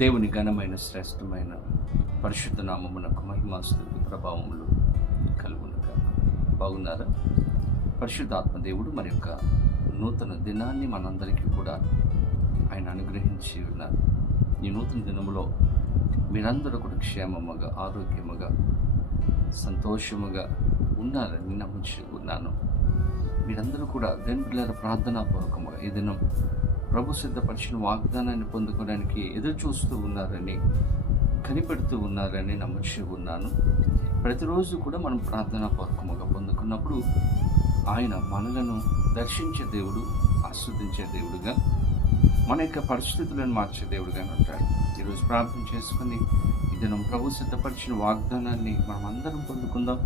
దేవుని ఘనమైన శ్రేష్టమైన పరిశుద్ధ నామమునకు మహిమాస్తుతి ప్రభావములు కలుగునక బాగున్నారా? పరిశుద్ధాత్మ దేవుడు మరి యొక్క నూతన దినాన్ని మనందరికీ కూడా ఆయన అనుగ్రహించి ఉన్నారు. ఈ నూతన దినములో మీరందరూ కూడా క్షేమముగా ఆరోగ్యముగా సంతోషముగా ఉన్నారని నమ్మించి ఉన్నాను. మీరందరూ కూడా దేవుని పిల్లల ప్రార్థనాపూర్వకముగా ఈ దినం ప్రభు సిద్ధపరిచిన వాగ్దానాన్ని పొందుకోవడానికి ఎదురు చూస్తూ ఉన్నారని కనిపెడుతూ ఉన్నారని నమ్మించి ఉన్నాను. ప్రతిరోజు కూడా మనం ప్రార్థనాపూర్వకముగా పొందుకున్నప్పుడు ఆయన మనలను దర్శించే దేవుడు ఆస్వాదించే దేవుడుగా మన యొక్క పరిస్థితులను మార్చే దేవుడుగా ఉంటాడు. ఈరోజు ప్రార్థన చేసుకుని ఈ ప్రభు సిద్ధపరిచిన వాగ్దానాన్ని మనం అందరం పొందుకుందాం.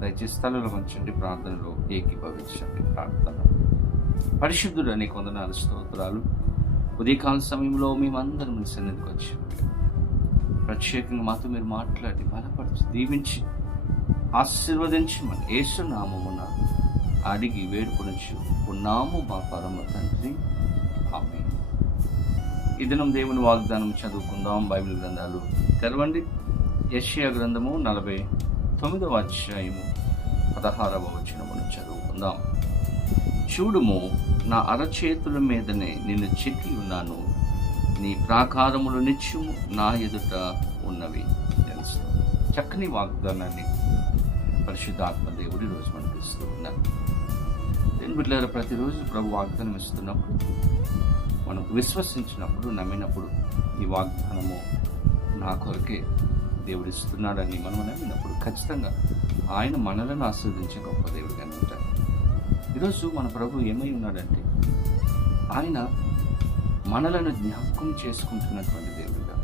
దయచేసి స్థలంలో మంచండి ప్రార్థనలో ఏకీభవించండి. ప్రార్థన. పరిశుద్ధుడు నీకు వందనాలు స్తోత్రాలు. ఉదయకాల సమయంలో మేమందరం మీ సన్నిధికి వచ్చి. ప్రత్యేకంగా మాతో మీరు మాట్లాడి బలపరిచి దీవించి ఆశీర్వదించి మన ఏసునామమున అడిగి వేడుకొనొచ్చు ఉన్నాము మా పరమ తండ్రి. ఆమె ఈ దినం దేవుని వాగ్దానం చదువుకుందాం. బైబిల్ గ్రంథాలు తెరవండి. యషియా గ్రంథము నలభై తొమ్మిదవ అధ్యాయము పదహారవ వచనమును చదువుకుందాం. చూడుము నా అరచేతుల మీదనే నిన్ను చెక్కి ఉన్నాను. నీ ప్రాకారములు నిత్యము నా ఎదుట ఉన్నవి తెలుసు. చక్కని వాగ్దానాన్ని పరిశుద్ధాత్మ దేవుడి రోజు మనకి ఇస్తూ ఉన్నారు. దేని బిడ్డలారా ప్రతిరోజు ప్రభు వాగ్దానం ఇస్తున్నప్పుడు మనం విశ్వసించినప్పుడు నమ్మినప్పుడు ఈ వాగ్దానము నా కొరకే దేవుడు ఇస్తున్నాడని మనం నమ్మినప్పుడు ఖచ్చితంగా ఆయన మనలను ఆస్వాదించే గొప్ప దేవుడిగా ఉంటాడు. ఈరోజు మన ప్రభు ఏమై ఉన్నాడంటే ఆయన మనలను జ్ఞాపకం చేసుకుంటున్నటువంటి దేవుడుగా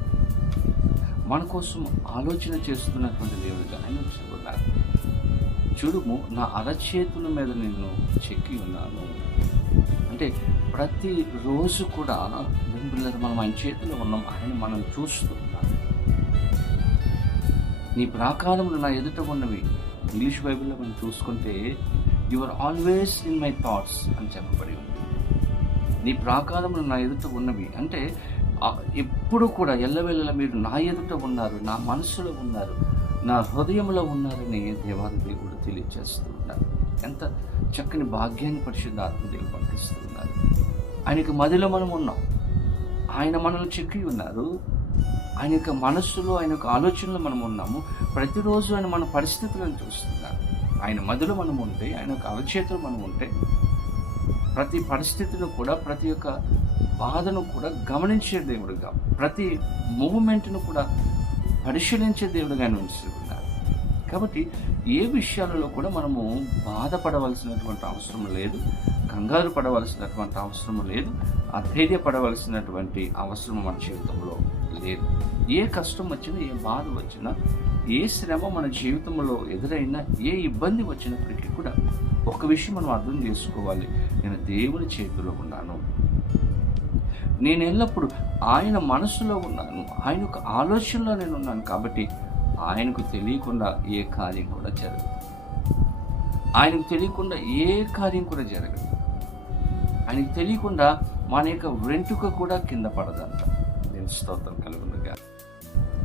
మన కోసం ఆలోచన చేస్తున్నటువంటి దేవుడుగా ఆయన ఉన్నారు. చూడుము నా అరచేతుల మీద నేను చెక్కి ఉన్నాను. అంటే ప్రతి రోజు కూడా బిడ్డలు మనం ఆయన చేతిలో ఉన్నాం ఆయన మనం చూస్తున్నాం నీ ప్రాకారములు నా ఎదుట ఉన్నవి. ఇంగ్లీష్ బైబిల్లో మనం చూసుకుంటే you are always in my thoughts అని చెప్పబడి ఉంది. నీ ప్రాకారములు నా ఎదుట ఉన్నవి. అంటే ఎప్పుడు కూడా ఎల్లవెల్లల మీరు నా ఎదుట ఉన్నారు నా మనసులో ఉన్నారు నా హృదయంలో ఉన్నారని దేవాది దేవుడు తెలియజేస్తూ ఉన్నారు ఎంత చక్కని భాగ్యాన్ని పరిశుద్ధ ఆత్మదేవుడు పంపిస్తూ ఉన్నారు ఆయనకు మదిలో మనం ఉన్నాం. ఆయన మనల్ని చెక్కి ఉన్నారు. ఆయన యొక్క మనస్సులో ఆయన యొక్క ఆలోచనలో మనం ఉన్నాము. ప్రతిరోజు ఆయన మన పరిస్థితులను చూస్తుంది ఆయన మదిలో మనం ఉంటే ఆయన యొక్క అరచేతులు మనం ఉంటే ప్రతి పరిస్థితిని కూడా ప్రతి ఒక్క బాధను కూడా గమనించే దేవుడుగా ప్రతి మూమెంట్ను కూడా పరిశీలించే దేవుడుగా ఉంచుతున్నారు కాబట్టి ఏ విషయాలలో కూడా మనము బాధపడవలసినటువంటి అవసరం లేదు కంగారు పడవలసినటువంటి అవసరం లేదు అధైర్యపడవలసినటువంటి అవసరం మన జీవితంలో లేదు. ఏ కష్టం వచ్చినా ఏ బాధ వచ్చినా ఏ శ్రమ మన జీవితంలో ఎదురైనా ఏ ఇబ్బంది వచ్చినప్పటికీ కూడా ఒక విషయం మనం అర్థం చేసుకోవాలి. నేను దేవుని చేతిలో ఉన్నాను. నేను ఎల్లప్పుడు ఆయన మనసులో ఉన్నాను. ఆయన యొక్క ఆలోచనలో నేను ఉన్నాను కాబట్టి ఆయనకు తెలియకుండా ఏ కార్యం కూడా జరగదు. ఆయనకు తెలియకుండా ఏ కార్యం కూడా జరగదు. ఆయనకు తెలియకుండా మన యొక్క వెంట్రుక కూడా కింద పడదంట. దేవుని స్తోత్రం కలుగునుగా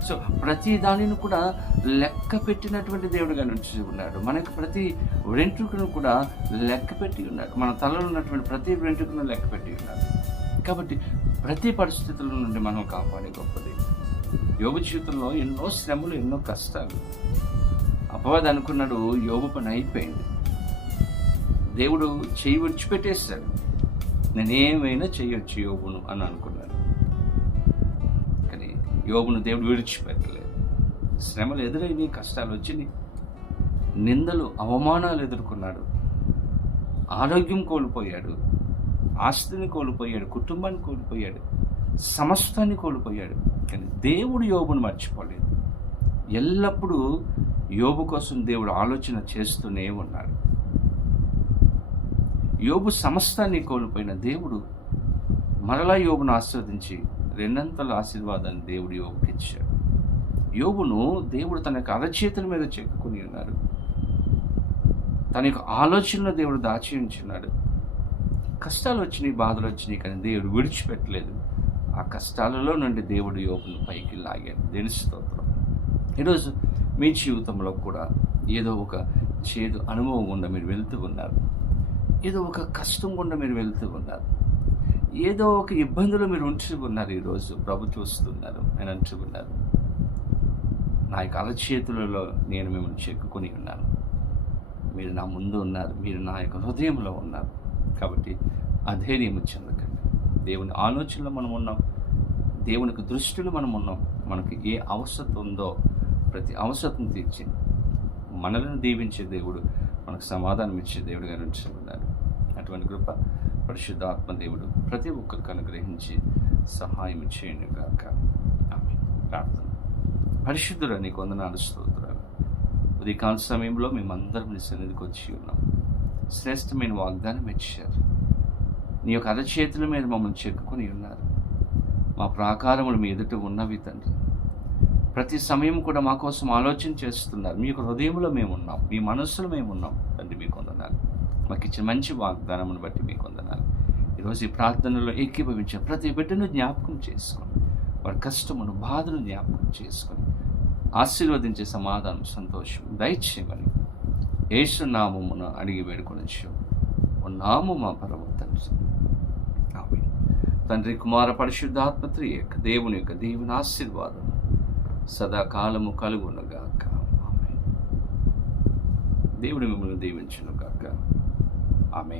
సో ప్రతి దానిని కూడా లెక్క పెట్టినటువంటి దేవుడుగా నుంచి ఉన్నాడు. మనకు ప్రతి వెంట్రుకను కూడా లెక్క పెట్టి ఉన్నాడు. మన తలలో ఉన్నటువంటి ప్రతి వెంట్రుకను లెక్క పెట్టి ఉన్నాడు. కాబట్టి ప్రతి పరిస్థితుల నుండి మనం కాపాడే గొప్పది యోగ జీవితంలో ఎన్నో శ్రమలు ఎన్నో కష్టాలు. అపవాది అనుకున్నాడు యోగ పని అయిపోయింది. దేవుడు చేయి విడిచిపెట్టేశాడు. నేనేమైనా చేయొచ్చు యోగును అని అనుకున్నాడు. యోగును దేవుడు విడిచిపెట్టలేదు. శ్రమలు ఎదురైనాయి కష్టాలు వచ్చినాయి నిందలు అవమానాలు ఎదుర్కొన్నాడు. ఆరోగ్యం కోల్పోయాడు. ఆస్తిని కోల్పోయాడు. కుటుంబాన్ని కోల్పోయాడు. సమస్తాన్ని కోల్పోయాడు. కానీ దేవుడు యోగును మర్చిపోలేదు. ఎల్లప్పుడూ యోబు కోసం దేవుడు ఆలోచన చేస్తూనే ఉన్నాడు. యోబు సమస్తాన్ని కోల్పోయిన దేవుడు మరలా యోగును ఆస్వాదించి రెండంతల ఆశీర్వాదాన్ని దేవుడు యోగుకి ఇచ్చాడు. యోగును దేవుడు తన యొక్క అరచేతుల మీద చెక్కుని ఉన్నాడు తన యొక్క ఆలోచనలో దేవుడు దాచి ఉంచున్నాడు. కష్టాలు వచ్చినాయి బాధలు వచ్చినాయి కానీ దేవుడు విడిచిపెట్టలేదు. ఆ కష్టాలలో నుండి దేవుడు యోగును పైకి లాగాడు. దేని స్తోత్రం. ఈరోజు మీ జీవితంలో కూడా ఏదో ఒక చేదు అనుభవం గుండా మీరు వెళ్తూ ఉన్నారు. ఏదో ఒక కష్టం గుండా మీరు వెళ్తూ ఉన్నారు. ఏదో ఒక ఇబ్బందులు మీరు ఉంచుకున్నారు ఈరోజు. ప్రభు చూస్తున్నారు. నేను అంటున్నారు. నా యొక్క అరచేతులలో నేను మిమ్మల్ని చెక్కుకొని ఉన్నాను. మీరు నా ముందు ఉన్నారు. మీరు నా యొక్క హృదయంలో ఉన్నారు. కాబట్టి అధైర్యం చెందకండి. దేవుని ఆలోచనలో మనం ఉన్నాం. దేవునికి దృష్టిలో మనం ఉన్నాం. మనకి ఏ అవసరం ఉందో ప్రతి అవసరం తీర్చి మనలను దీవించే దేవుడు మనకు సమాధానం ఇచ్చే దేవుడిగా నుంచి అటువంటి కృప పరిశుద్ధ దేవుడు ప్రతి ఒక్కరికి అనుగ్రహించి సహాయం చేయండి కాక ఆమె ప్రార్థన. పరిశుద్ధుడు నీకు వందనాలు స్తోత్రాలు. ఉదయకాల సమయంలో మేమందరం నీ సన్నిధికి వచ్చి ఉన్నాం. శ్రేష్టమైన వాగ్దానం ఇచ్చారు. నీ యొక్క అరచేతుల మీద మమ్మల్ని చెక్కుకొని ఉన్నారు. మా ప్రాకారములు మీ ఎదుట ఉన్నవి తండ్రి. ప్రతి సమయం కూడా మా కోసం ఆలోచన చేస్తున్నారు. మీ యొక్క హృదయంలో మేము ఉన్నాం. మీ మనస్సులో మేము ఉన్నాం. తండ్రి మీకు వందనాలు. మాకు ఇచ్చిన మంచి వాగ్దానమును బట్టి మీకు వందనాలు ఈరోజు ఈ ప్రార్థనలో ఏకీభవించే ప్రతి బిడ్డను జ్ఞాపకం చేసుకొని వారి కష్టమును బాధను జ్ఞాపకం చేసుకొని ఆశీర్వదించే సమాధానం సంతోషం దయచేయమని యేసు నామమున అడిగి వేడుకొని నాము మా పరమ తండ్రి. తండ్రి కుమార పరిశుద్ధాత్మత్రి యొక్క దేవుని యొక్క దేవుని ఆశీర్వాదం సదాకాలము కలుగునగాక. ఆమె దేవుడు మిమ్మల్ని దీవించునుగాక. ఆమె